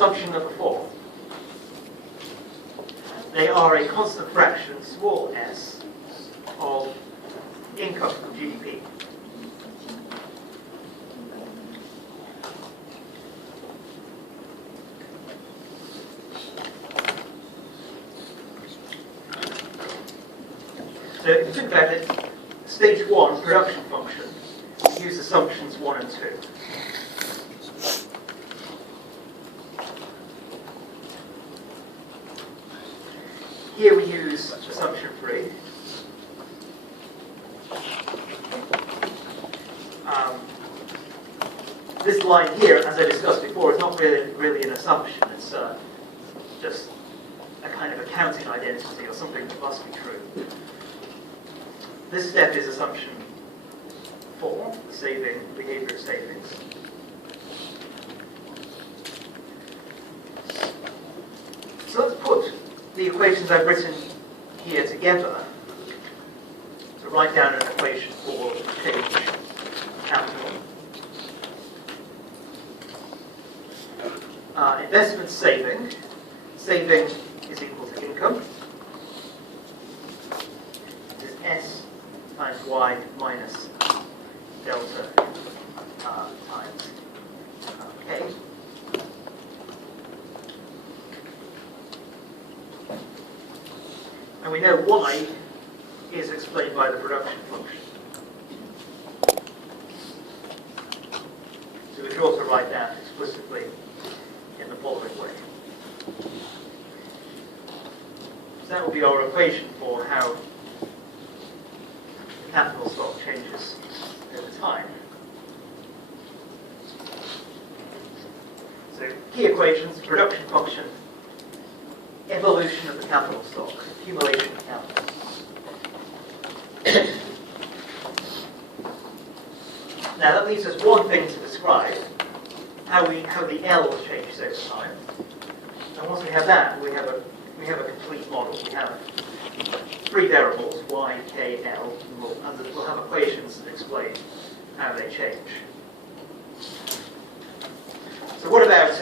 Assumption number 4. They are a constant fraction, small s, of income from GDP. So if you think about it, stage 1, production function, use assumptions 1 and 2. Here we use assumption 3. This line here, as I discussed before, is not really an assumption. It's just a kind of accounting identity or something that must be true. This step is assumption 4, the behavior of savings. So let's put the equations I've written here together to write down an equation for change capital. Investment saving. Saving is equal to income. This is S times Y minus delta times K. And we know Y is explained by the production function. So we could also write that explicitly in the following way. So that will be our equation for how the capital stock changes over time. So key equations, production function, evolution of the capital stock, accumulation of capital. Now that leaves us one thing to describe, how the L changes over time. And once we have that, we have a complete model. We have 3 variables, y, k, l, and we'll have equations that explain how they change. So what about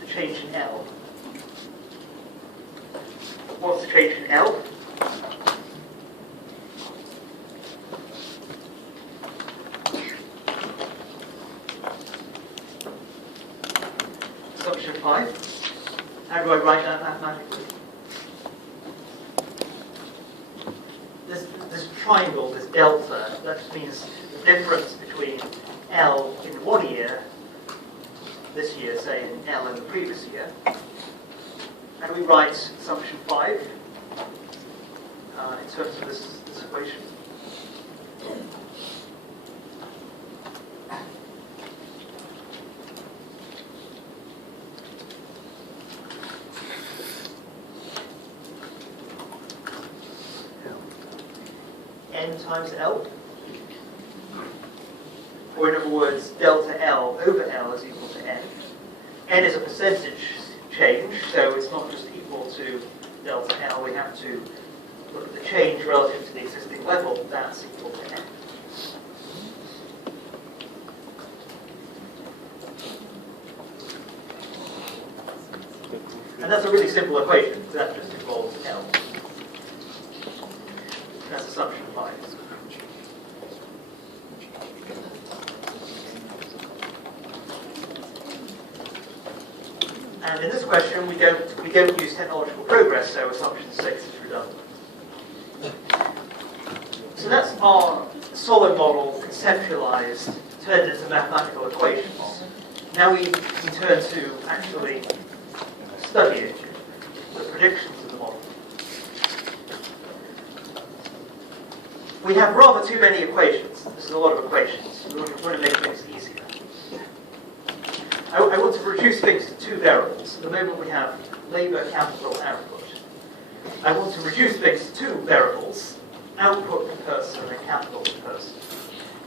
the change in L? What's the change in L? Assumption 5. How do I write that mathematically? This triangle, this delta, that just means the difference between L in 1 year, this year, say, and L in the previous year. How do we write assumption 5 in terms of this equation? N times L? Or in other words, delta L over L is equal to N. N is a percentage change, so it's not just equal to delta L. We have to look at the change relative to the existing level. That's equal to N. And that's a really simple equation. That just involves L. That's assumption 5. And in this question, we don't use technological progress, so assumption 6 is redundant. So that's our solid model conceptualized, turned into mathematical equations. Now we turn to actually study the predictions of the model. We have rather too many equations. This is a lot of equations. We want to make things easier. I want to reduce things to 2 variables. At the moment we have labour, capital, output. I want to reduce things to 2 variables, output per person and capital per person.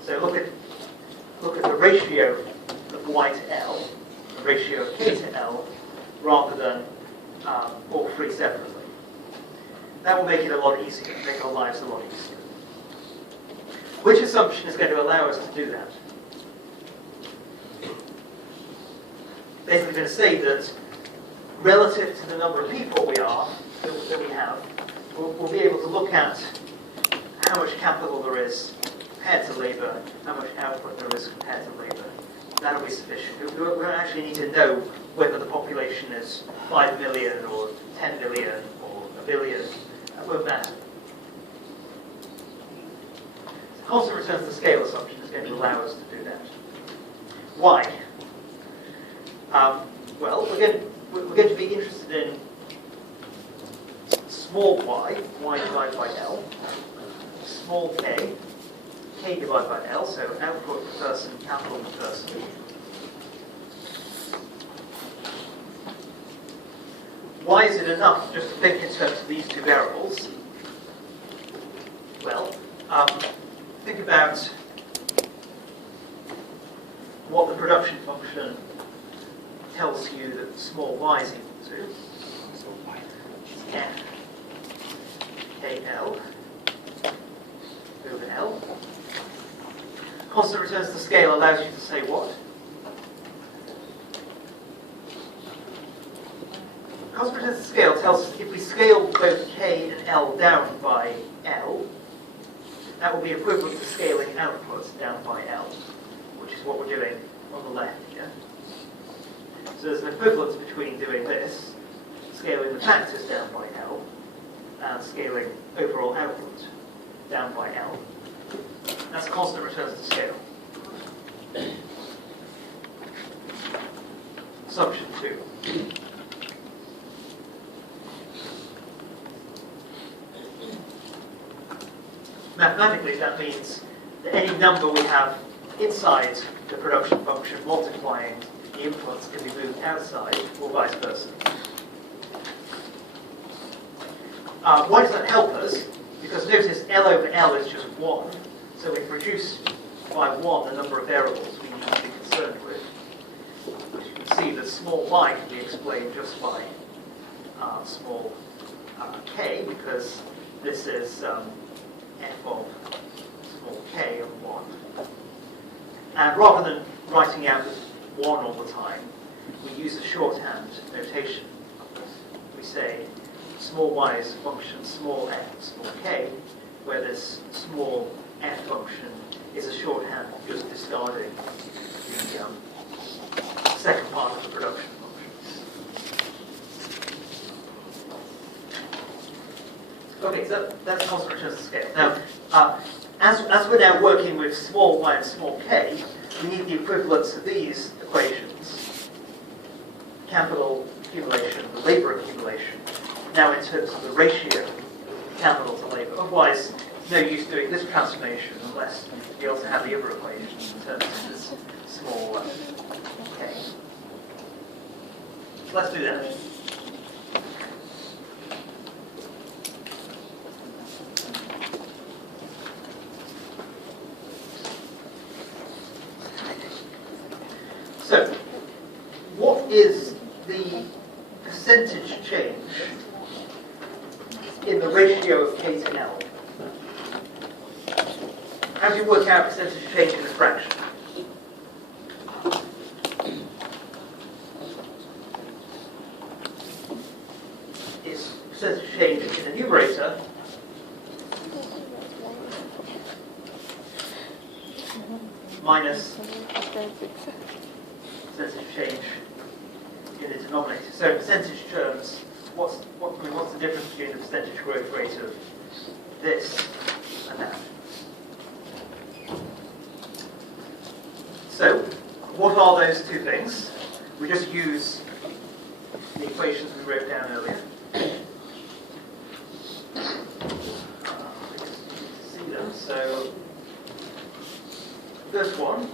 So look at the ratio of Y to L, the ratio of K to L, rather than all 3 separately. That will make it a lot easier, make our lives a lot easier. Which assumption is going to allow us to do that? Basically going to say that relative to the number of people that we have, we'll be able to look at how much capital there is compared to labour, how much output there is compared to labour. That'll be sufficient. We don't actually need to know whether the population is 5 million or 10 million or a billion. That won't matter. The constant returns to scale assumption is going to allow us to do that. Why? Well, we're going to be interested in small y divided by L, small k divided by L, so output per person, capital per person. Why is it enough just to think in terms of these two variables? Well, think about what the production function tells you that small y is equal to. F KL over L. Constant returns to scale allows you to say what? Constant returns to scale tells us if we scale both K and L down by L, that will be equivalent to scaling output down by L, which is what we're doing on the left here. So there's an equivalence between doing this, scaling the factors down by L, and scaling overall output down by L. That's constant returns to scale. Assumption 2. Mathematically, that means that any number we have inside the production function multiplying the inputs can be moved outside, or vice versa. Why does that help us? Because notice L over L is just 1, so we've reduced by 1 the number of variables we need to be concerned with. As you can see, that small y can be explained just by small k, because this is f of small k of 1. And rather than writing out 1 all the time, we use a shorthand notation. We say small y is a function small f, small k, where this small f function is a shorthand just discarding the second part of the production function. Okay, so that's constant returns to scale. Now, as we're now working with small y and small k, we need the equivalence of these equations, capital accumulation, the labour accumulation, now in terms of the ratio capital to labour. Otherwise, no use doing this transformation unless you also have the other equations in terms of this small k. So let's do that. So, what is the percentage change in the ratio of K to L? How do you work out percentage change in a fraction? It's percentage change in the numerator minus percentage change in the denominator. So in percentage terms, what's the difference between the percentage growth rate of this and that? So, what are those two things? We just use the equations we wrote down earlier. See them. So, first one.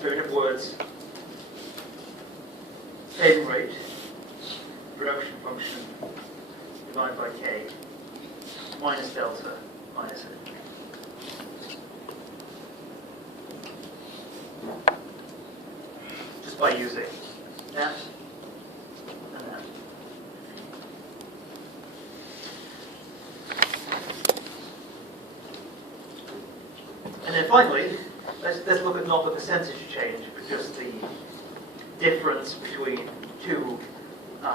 So in other words, same rate, production function divided by k, minus delta, minus it. Just by using that. finally, let's look at not the percentage change, but just the difference between two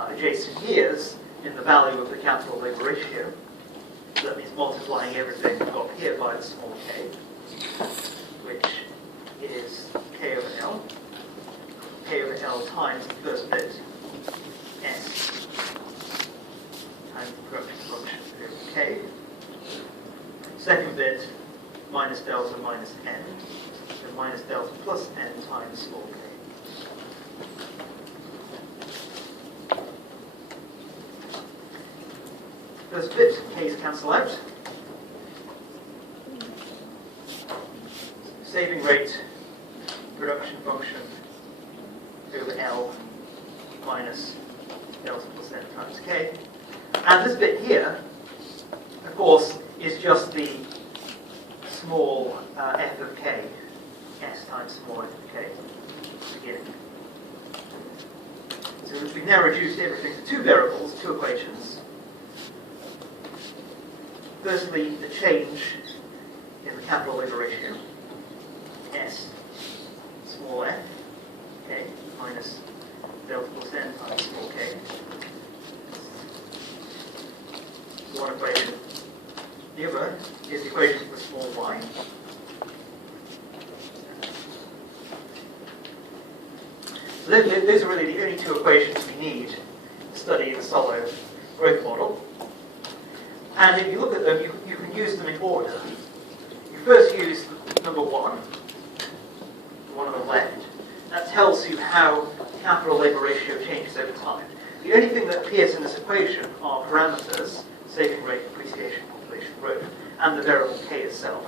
adjacent years in the value of the capital labor ratio. So that means multiplying everything up here by the small k, which is k over L. K over L times the first bit, S, times the production function over k. Second bit, minus delta minus n, so minus delta plus n times small k. First bit, k's cancel out. Saving rate, production function over L minus delta plus n times k. And this bit here, of course, is just the small f of k, s times small f of k, again. So we've now reduced everything to two variables, two equations. Firstly, the change in the capital labor ratio, S, small f, k, minus delta plus n times small k. So one equation. The other is the equation for small y. So those are really the only two equations we need to study the solid growth model. And if you look at them, you can use them in order. You first use number one, the one on the left. That tells you how capital labor ratio changes over time. The only thing that appears in this equation are parameters, saving rate, depreciation, population growth, and the variable k itself.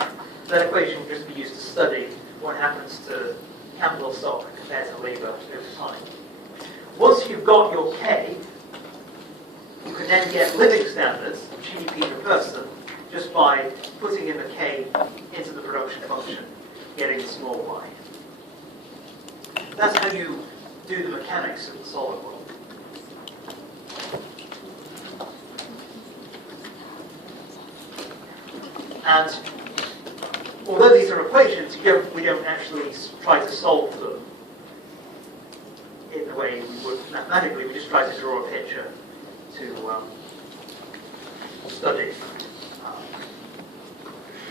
That equation can just be used to study what happens to capital stock compared to labor over time. Once you've got your k, you can then get living standards, GDP per person, just by putting in the k into the production function, getting the small y. That's how you do the mechanics of the solid world. And although these are equations, we don't actually try to solve them in the way we would mathematically. We just try to draw a picture to study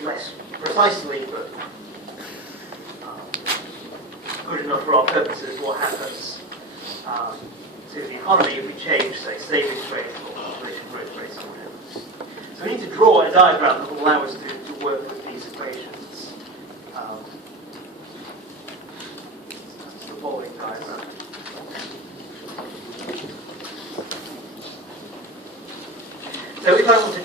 less precisely, but good enough for our purposes, what happens to the economy if we change, say, savings rate or population growth rates or whatever. So we need to draw a diagram that will allow us to work with these equations. That's the following diagram. So if I want to